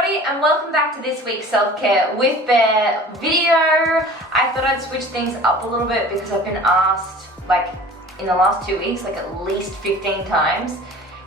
everybody, and welcome back to this week's self-care with Bear video. I thought I'd switch things up a little bit because I've been asked, like, in the last 2 weeks, like at least 15 times,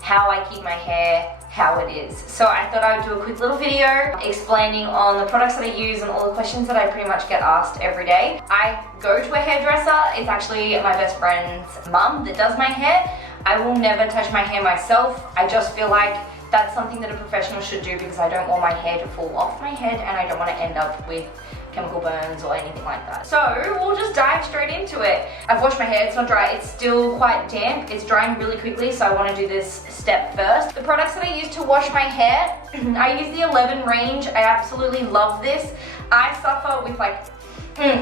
how I keep my hair, how it is. So I thought I would do a quick little video explaining on the products that I use and all the questions that I pretty much get asked every day. I go to a hairdresser. It's actually my best friend's mum that does my hair. I will never touch my hair myself. I just feel like that's something that a professional should do because I don't want my hair to fall off my head and I don't want to end up with chemical burns or anything like that. So we'll just dive straight into it. I've washed my hair, it's not dry, it's still quite damp. It's drying really quickly, so I want to do this step first. The products that I use to wash my hair, I use the 11 range. I absolutely love this. I suffer with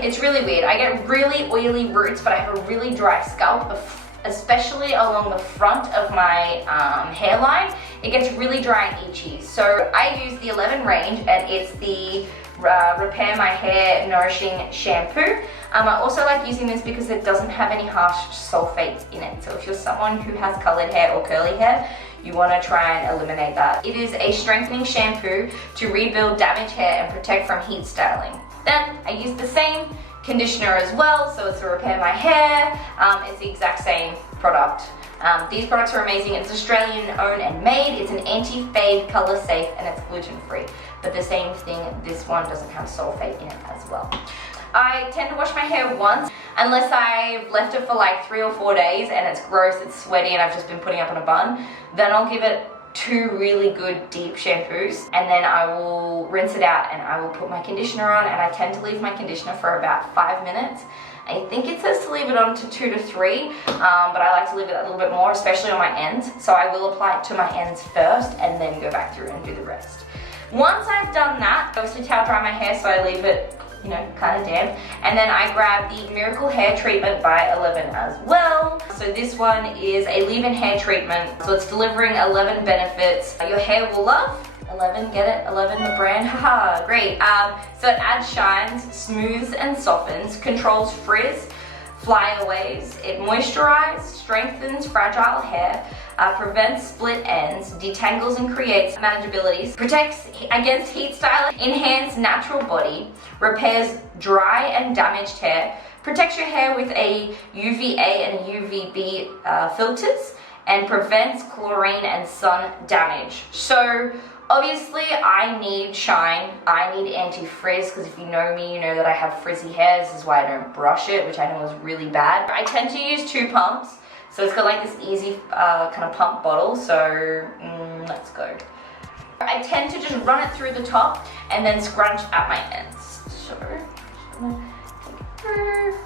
it's really weird. I get really oily roots, but I have a really dry scalp, especially along the front of my hairline. It gets really dry and itchy. So I use the 11 range, and it's the Repair My Hair Nourishing Shampoo. I also like using this because it doesn't have any harsh sulfates in it. So if you're someone who has colored hair or curly hair, you want to try and eliminate that. It is a strengthening shampoo to rebuild damaged hair and protect from heat styling. Then I use the same conditioner as well, so it's a Repair My Hair. It's the exact same product. These products are amazing. It's Australian owned and made. It's an anti-fade, color safe, and it's gluten free. But the same thing, this one doesn't have sulfate in it as well. I tend to wash my hair once, unless I've left it for like 3 or 4 days and it's gross, it's sweaty, and I've just been putting it up in a bun. Then I'll give it 2 really good deep shampoos, and then I will rinse it out and I will put my conditioner on, and I tend to leave my conditioner for about 5 minutes. I think it says to leave it on to 2 to 3, but I like to leave it a little bit more, especially on my ends. So I will apply it to my ends first and then go back through and do the rest. Once I've done that, obviously towel dry my hair, so I leave it, kind of damp. And then I grab the Miracle Hair Treatment by 11 as well. So this one is a leave-in hair treatment. So it's delivering 11 benefits your hair will love. 11, get it? 11 the brand, haha, great. So it adds shines, smooths and softens, controls frizz, flyaways, it moisturizes, strengthens fragile hair, prevents split ends, detangles and creates manageability, protects against heat styling, enhances natural body, repairs dry and damaged hair, protects your hair with a UVA and UVB filters, and prevents chlorine and sun damage. So obviously I need shine, I need anti-frizz, because if you know me, you know that I have frizzy hair. This is why I don't brush it, which I know is really bad. I tend to use 2 pumps, so it's got like this easy kind of pump bottle, so let's go. I tend to just run it through the top and then scrunch at my ends. So I'm gonna take it through.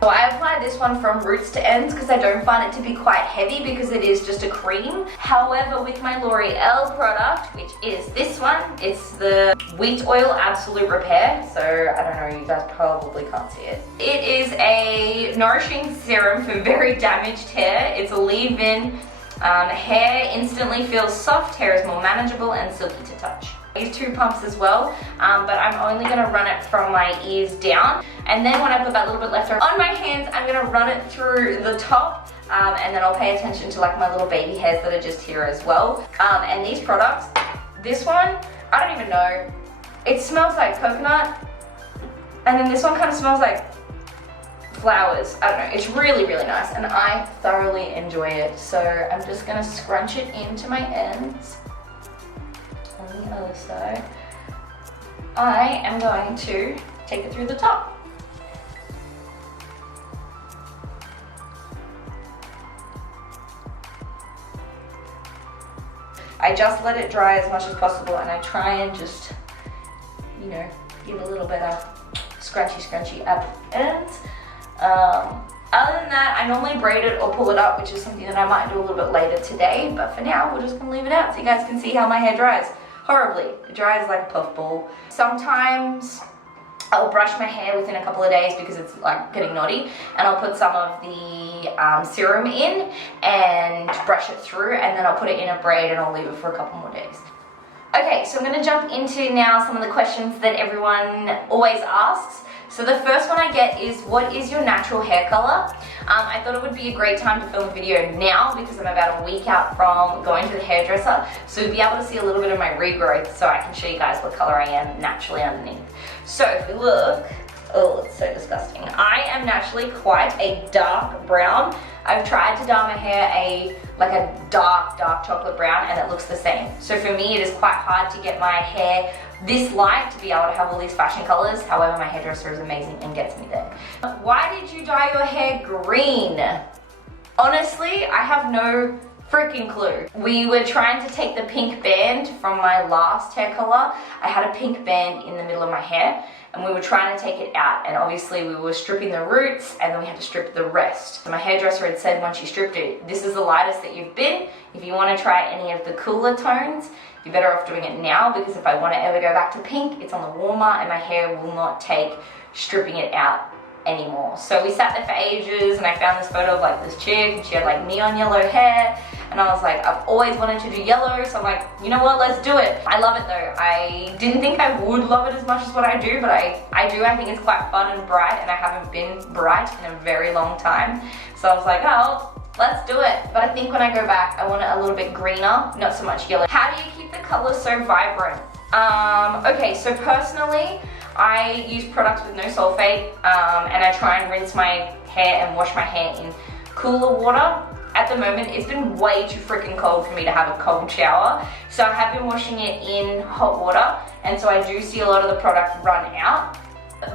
So I apply this one from roots to ends because I don't find it to be quite heavy because it is just a cream. However, with my L'Oreal product, which is this one, it's the Wheat Oil Absolute Repair. So I don't know, you guys probably can't see it. It is a nourishing serum for very damaged hair. It's a leave-in. Hair instantly feels soft, hair is more manageable and silky to touch. I use 2 pumps as well, but I'm only going to run it from my ears down, and then when I've got that little bit left over on my hands, I'm going to run it through the top, and then I'll pay attention to like my little baby hairs that are just here as well. And these products, this one, I don't even know, it smells like coconut, and then this one kind of smells like flowers. I don't know, it's really, really nice, and I thoroughly enjoy it. So I'm just going to scrunch it into my ends. On the other side, I am going to take it through the top. I just let it dry as much as possible, and I try and just, give a little bit of scrunchy at the ends. Other than that, I normally braid it or pull it up, which is something that I might do a little bit later today, but for now, we're just gonna leave it out so you guys can see how my hair dries. Horribly. It dries like a puffball. Sometimes I'll brush my hair within a couple of days because it's like getting knotty, and I'll put some of the serum in and brush it through, and then I'll put it in a braid and I'll leave it for a couple more days. Okay, so I'm going to jump into now some of the questions that everyone always asks. So the first one I get is, what is your natural hair color? I thought it would be a great time to film a video now because I'm about a week out from going to the hairdresser, so you'll be able to see a little bit of my regrowth so I can show you guys what color I am naturally underneath. So if we look, oh, it's so disgusting. I am naturally quite a dark brown. I've tried to dye my hair like a dark chocolate brown and it looks the same. So for me it is quite hard to get my hair this light to be able to have all these fashion colors. However, my hairdresser is amazing and gets me there. Why did you dye your hair green? Honestly, I have no freaking clue. We were trying to take the pink band from my last hair color. I had a pink band in the middle of my hair and we were trying to take it out, and obviously we were stripping the roots and then we had to strip the rest. So my hairdresser had said when she stripped it, this is the lightest that you've been. If you want to try any of the cooler tones, you're better off doing it now, because if I want to ever go back to pink, it's on the warmer and my hair will not take stripping it out anymore. So we sat there for ages and I found this photo of like this chick and she had like neon yellow hair, and I was like, I've always wanted to do yellow, so I'm like, you know what, let's do it. I love it though. I didn't think I would love it as much as what I do, but I do. I think it's quite fun and bright, and I haven't been bright in a very long time. So I was like, oh, let's do it. But I think when I go back, I want it a little bit greener, not so much yellow. How do you keep the color so vibrant? Okay, so personally, I use products with no sulfate, and I try and rinse my hair and wash my hair in cooler water. At the moment, it's been way too freaking cold for me to have a cold shower, so I have been washing it in hot water, and so I do see a lot of the product run out.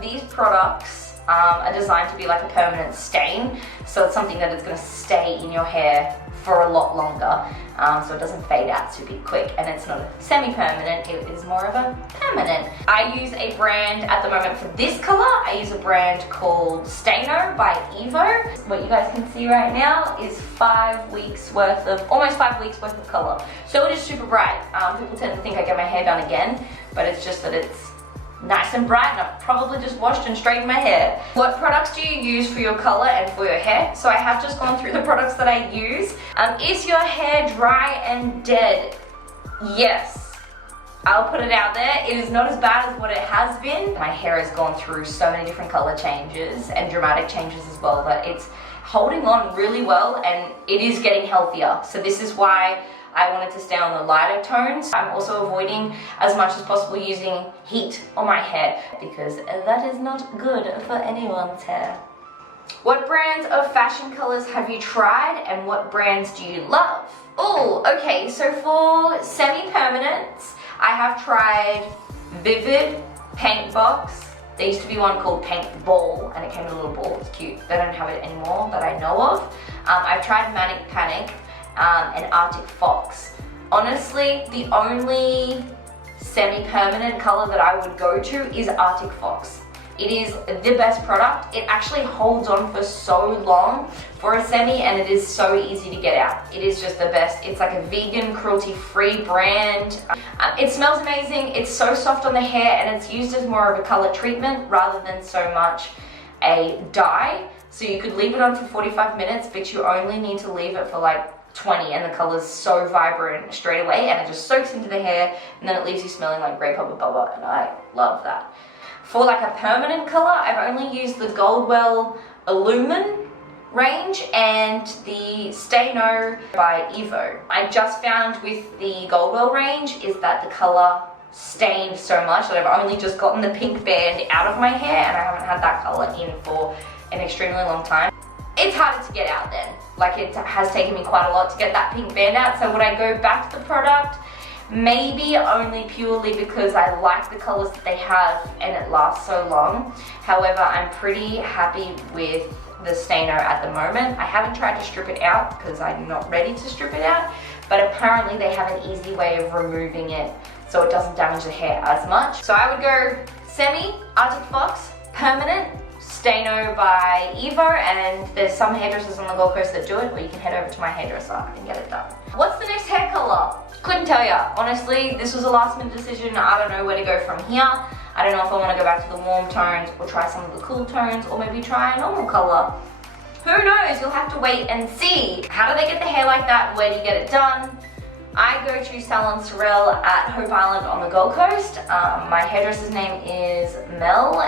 These products are designed to be like a permanent stain, so it's something that is going to stay in your hair for a lot longer, so it doesn't fade out super quick, and it's not a semi-permanent, it is more of a permanent. I use a brand at the moment for this color. I use a brand called Staino by Evo. What you guys can see right now is almost 5 weeks worth of color. So it is super bright. People tend to think I get my hair done again, but it's just that it's nice and bright, and I've probably just washed and straightened my hair. What products do you use for your color and for your hair? So I have just gone through the products that I use. Is your hair dry and dead? Yes. I'll put it out there. It is not as bad as what it has been. My hair has gone through so many different color changes and dramatic changes as well, but it's holding on really well and it is getting healthier. So this is why I wanted to stay on the lighter tones. I'm also avoiding as much as possible using heat on my hair, because that is not good for anyone's hair. What brands of fashion colors have you tried and what brands do you love? Oh, okay, so for semi-permanents, I have tried Vivid, Paint Box. There used to be one called Paint Ball, and it came in a little ball. It's cute. They don't have it anymore that I know of. I've tried Manic Panic and Arctic Fox. Honestly, the only semi-permanent color that I would go to is Arctic Fox. It is the best product. It actually holds on for so long for a semi, and it is so easy to get out. It is just the best. It's like a vegan, cruelty-free brand. It smells amazing. It's so soft on the hair, and it's used as more of a color treatment rather than so much a dye. So you could leave it on for 45 minutes, but you only need to leave it for like 20, and the color's so vibrant straight away, and it just soaks into the hair, and then it leaves you smelling like Grey Pubba Bubba, and I love that. For like a permanent color, I've only used the Goldwell Illumin range and the Staino by Evo. I just found with the Goldwell range is that the color stained so much that I've only just gotten the pink band out of my hair, and I haven't had that color in for an extremely long time. It's harder to get out then. Like, it has taken me quite a lot to get that pink band out. So would I go back to the product? Maybe, only purely because I like the colors that they have and it lasts so long. However, I'm pretty happy with the Staino at the moment. I haven't tried to strip it out because I'm not ready to strip it out, but apparently they have an easy way of removing it so it doesn't damage the hair as much. So I would go semi, Arctic Fox, permanent, Staino by Evo, and there's some hairdressers on the Gold Coast that do it, or you can head over to my hairdresser and get it done. What's the next hair color? Couldn't tell ya. Honestly, this was a last minute decision. I don't know where to go from here. I don't know if I want to go back to the warm tones or try some of the cool tones, or maybe try a normal color. Who knows? You'll have to wait and see. How do they get the hair like that? Where do you get it done? I go to Salon Sorel at Hope Island on the Gold Coast. My hairdresser's name is Mel.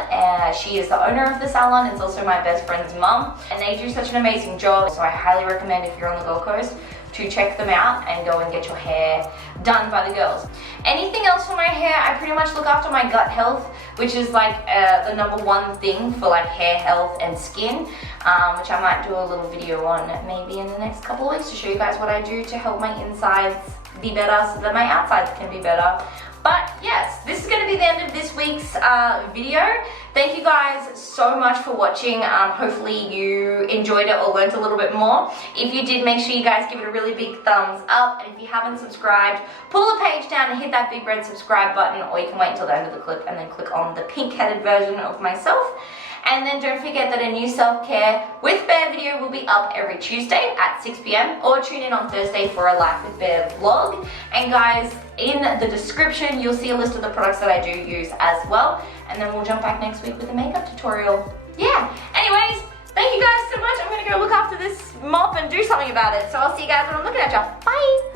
She is the owner of the salon. It's also my best friend's mum. And they do such an amazing job. So I highly recommend, if you're on the Gold Coast, to check them out and go and get your hair done by the girls. Anything else for my hair? I pretty much look after my gut health, which is like the #1 thing for like hair health and skin, which I might do a little video on maybe in the next couple of weeks to show you guys what I do to help my insides be better so that my outsides can be better. But yes, this is going to be the end of this week's video. Thank you guys so much for watching. Hopefully you enjoyed it or learned a little bit more. If you did, make sure you guys give it a really big thumbs up. And if you haven't subscribed, pull the page down and hit that big red subscribe button, or you can wait until the end of the clip and then click on the pink-headed version of myself. And then don't forget that a new self-care with Bear video will be up every Tuesday at 6 p.m. or tune in on Thursday for a Life with Bear vlog. And guys, in the description, you'll see a list of the products that I do use as well. And then we'll jump back next week with a makeup tutorial. Yeah, anyways, thank you guys so much. I'm gonna go look after this mop and do something about it. So I'll see you guys when I'm looking at you. Bye.